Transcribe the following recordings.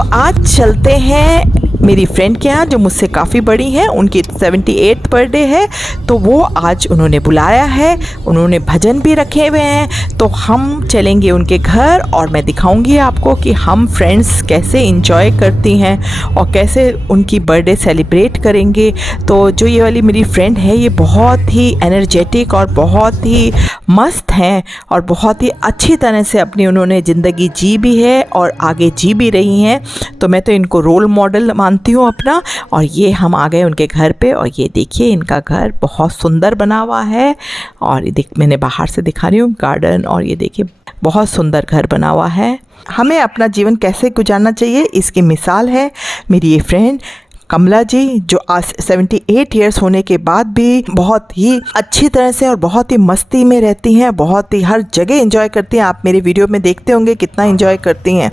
तो आज चलते हैं मेरी फ्रेंड के यहाँ जो मुझसे काफ़ी बड़ी हैं, उनकी 78th बर्थडे है। तो वो आज उन्होंने बुलाया है, उन्होंने भजन भी रखे हुए हैं। तो हम चलेंगे उनके घर और मैं दिखाऊंगी आपको कि हम फ्रेंड्स कैसे इंजॉय करती हैं और कैसे उनकी बर्थडे सेलिब्रेट करेंगे। तो जो ये वाली मेरी फ्रेंड है ये बहुत ही एनर्जेटिक और बहुत ही मस्त हैं और बहुत ही अच्छी तरह से अपनी उन्होंने ज़िंदगी जी भी है और आगे जी भी रही हैं। तो मैं तो इनको रोल मॉडल मानती हूँ अपना। और ये हम आ गए उनके घर पे और ये देखिए इनका घर बहुत सुंदर बना हुआ है। और ये मैंने बाहर से दिखा रही हूँ गार्डन, और ये देखिए बहुत सुंदर घर बना हुआ है। हमें अपना जीवन कैसे गुजारना चाहिए इसकी मिसाल है मेरी ये फ्रेंड कमला जी, जो आज 78 ईयर्स होने के बाद भी बहुत ही अच्छी तरह से और बहुत ही मस्ती में रहती हैं, बहुत ही हर जगह एंजॉय करती हैं। आप मेरे वीडियो में देखते होंगे कितना एंजॉय करती हैं।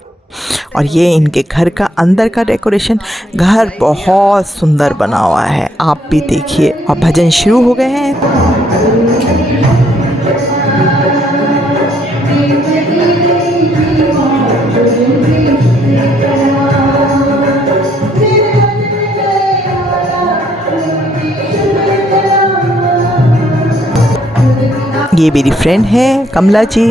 और ये इनके घर का अंदर का डेकोरेशन, घर बहुत सुंदर बना हुआ है, आप भी देखिए। और भजन शुरू हो गए हैं। ये मेरी फ्रेंड है कमला जी।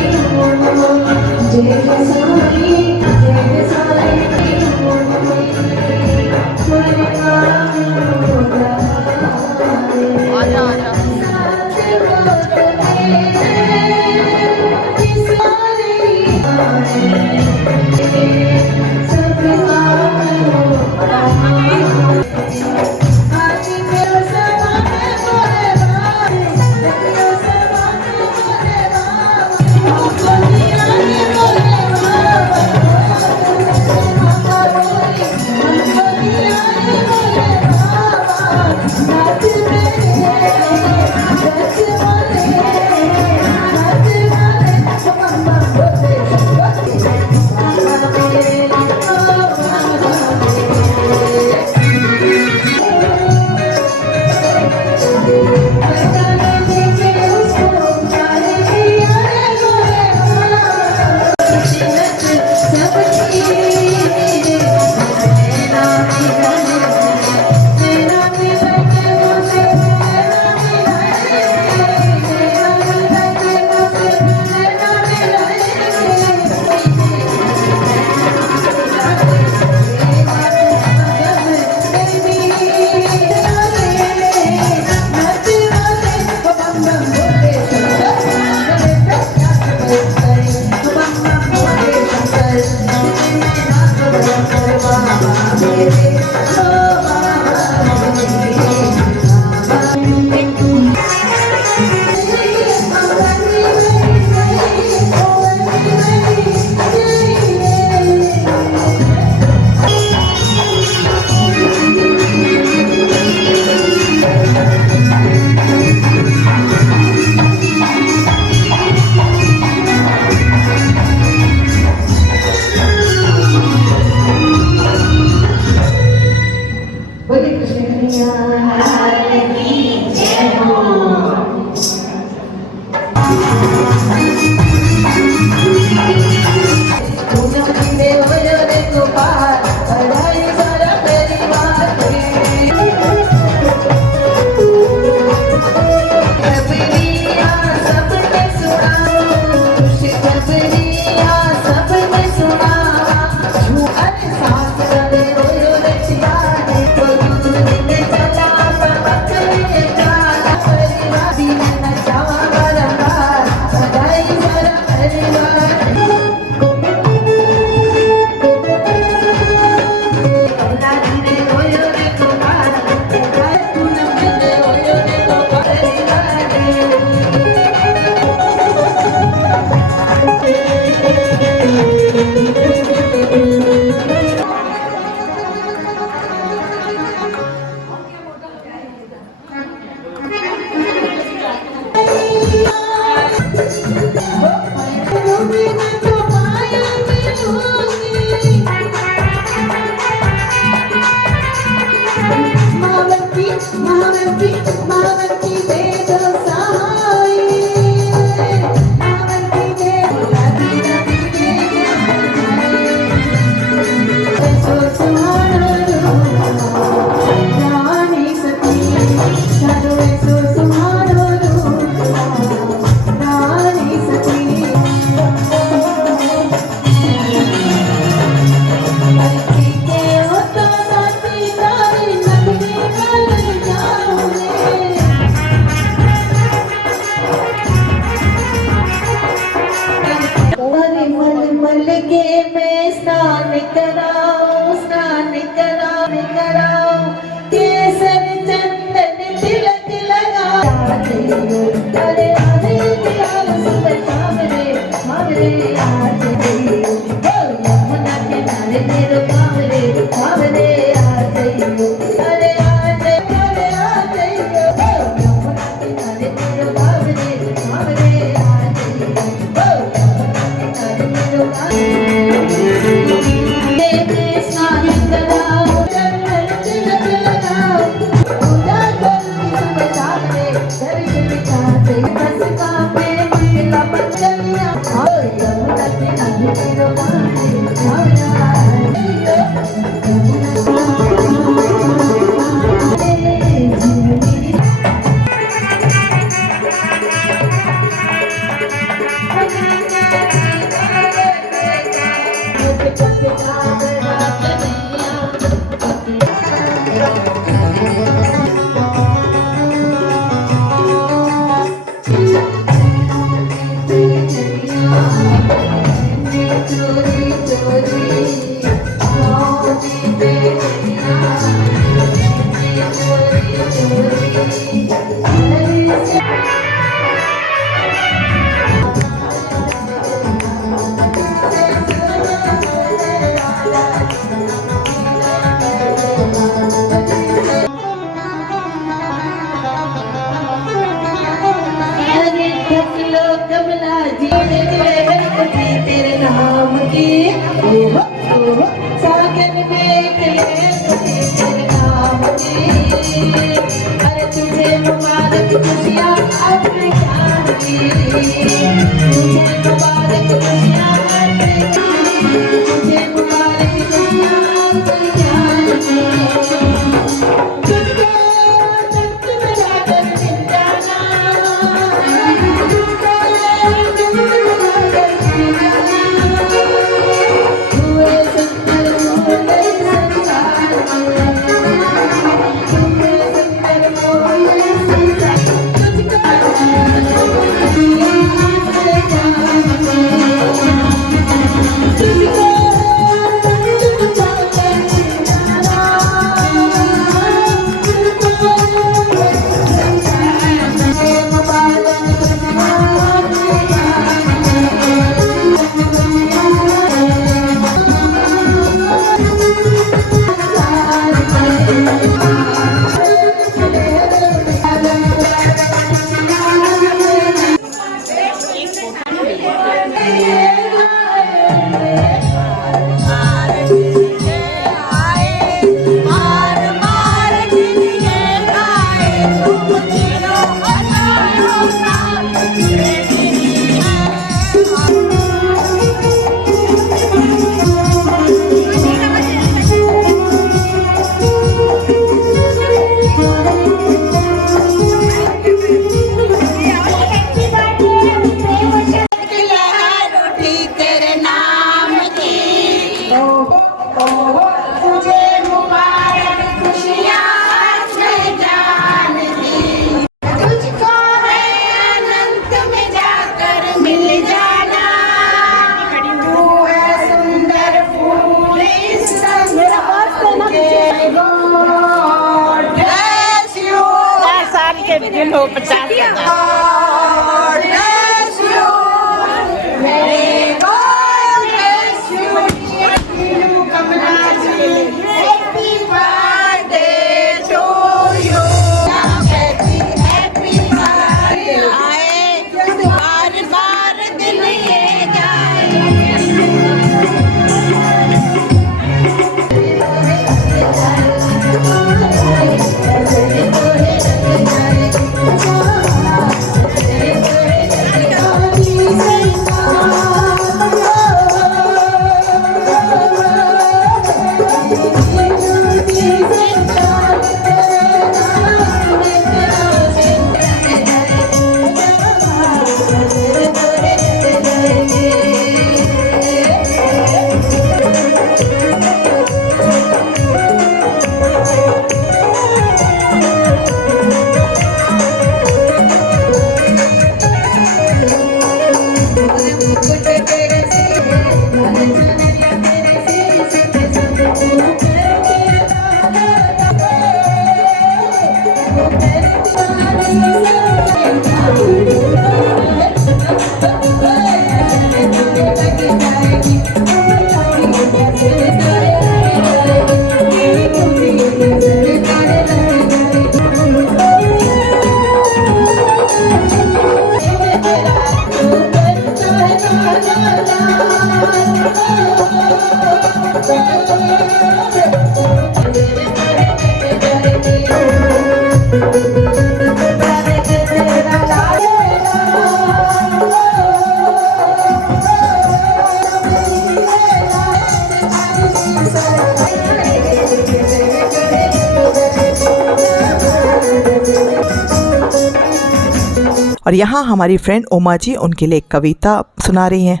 और यहाँ हमारी फ्रेंड उमा जी उनके लिए एक कविता सुना रही हैं।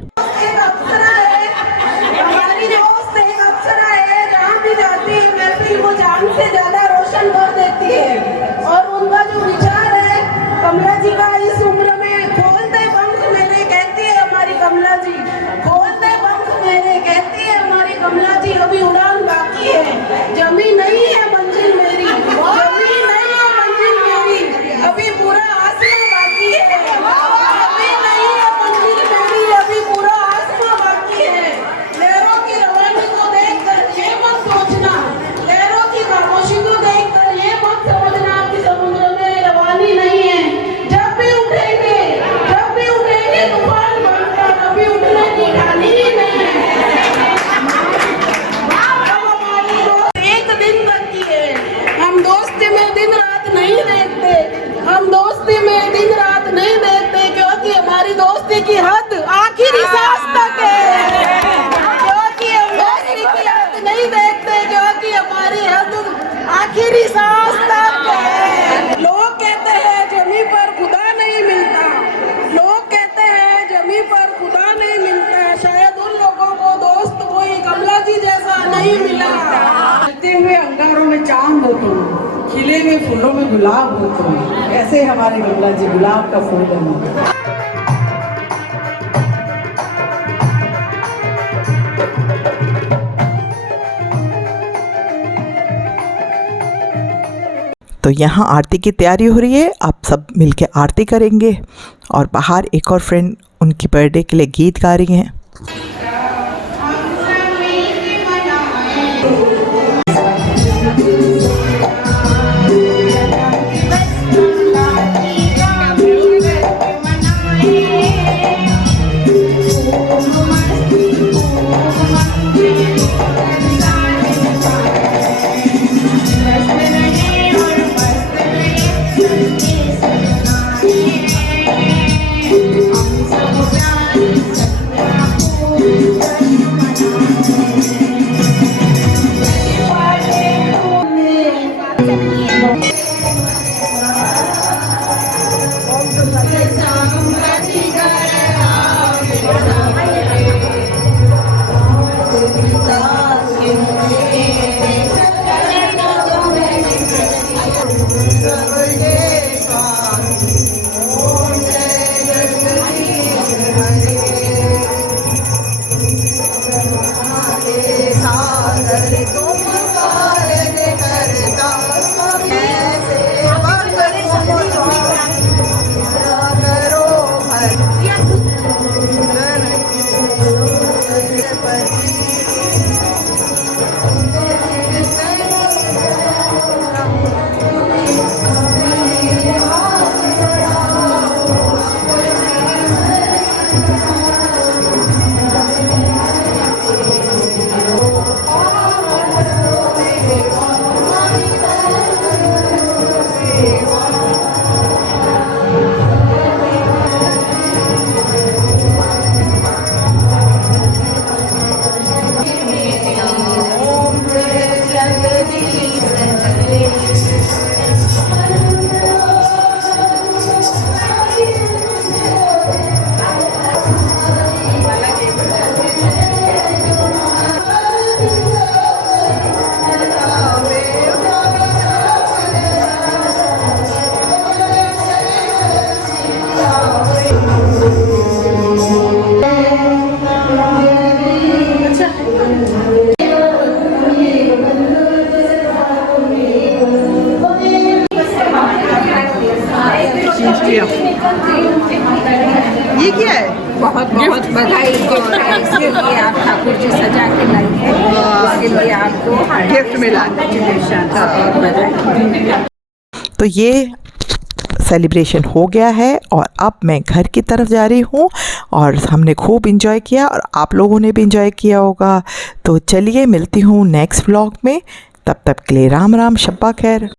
से ज्यादा रोशन कर देती है और उनका जो विचार है कमला जी का इस उम्र में खोलते पंख मेरे कहती है हमारी कमला जी, खोलते पंख मेरे कहती है हमारी कमला जी, अभी उड़ान बाकी है, जमी नहीं है मंजिल मेरी, जमी नहीं है मंजिल मेरी, अभी पूरा आसमां बाकी है, अभी नहीं है मंजिल मेरी, अभी पूरा आसमां बाकी है। लहरों की रवानी को देखकर ये मत सोचना, लहरों की खामोशी को देखकर ये मत समझना कि समुद्र में रवानी नहीं है। जब भी उठेंगे तूफान बनकर, अभी उठने की ठानी ही नहीं है। अब हमारी दोस्त एक दिन तक की है, हम दोस्ती में दिन रात नहीं देखते, हम दोस्ती में दिन रात नहीं देखते, क्योंकि हमारी दोस्ती की हद आखिरी सांस तक है, क्योंकि हम दोस्ती की हद नहीं देखते, क्योंकि हमारी हद आखिरी सांस तक है। लोग कहते हैं जमी पर खुदा नहीं मिलता, लोग कहते हैं जमी पर खुदा नहीं मिलता, शायद उन लोगों को दोस्त कोई कमला जी जैसा नहीं मिला। चलते हुए अंगारों में चांद हो तुम, खिले हुए फूलों में गुलाब हो तुम, ऐसे हमारे कमला जी गुलाब का फूल बनो। तो यहाँ आरती की तैयारी हो रही है, आप सब मिलके आरती करेंगे और बाहर एक और फ्रेंड उनकी बर्थडे के लिए गीत गा रही हैं। ये क्या है? बहुत बहुत बधाई गिफ्ट है, इसके लिए आप ठाकुर जी सजा के लाई है, इसके लिए आपको गिफ्ट मिला। तो ये सेलिब्रेशन हो गया है और अब मैं घर की तरफ जा रही हूँ और हमने खूब इन्जॉय किया और आप लोगों ने भी इन्जॉय किया होगा। तो चलिए मिलती हूँ नेक्स्ट व्लॉग में, तब तक के लिए राम राम, शब्बा खैर।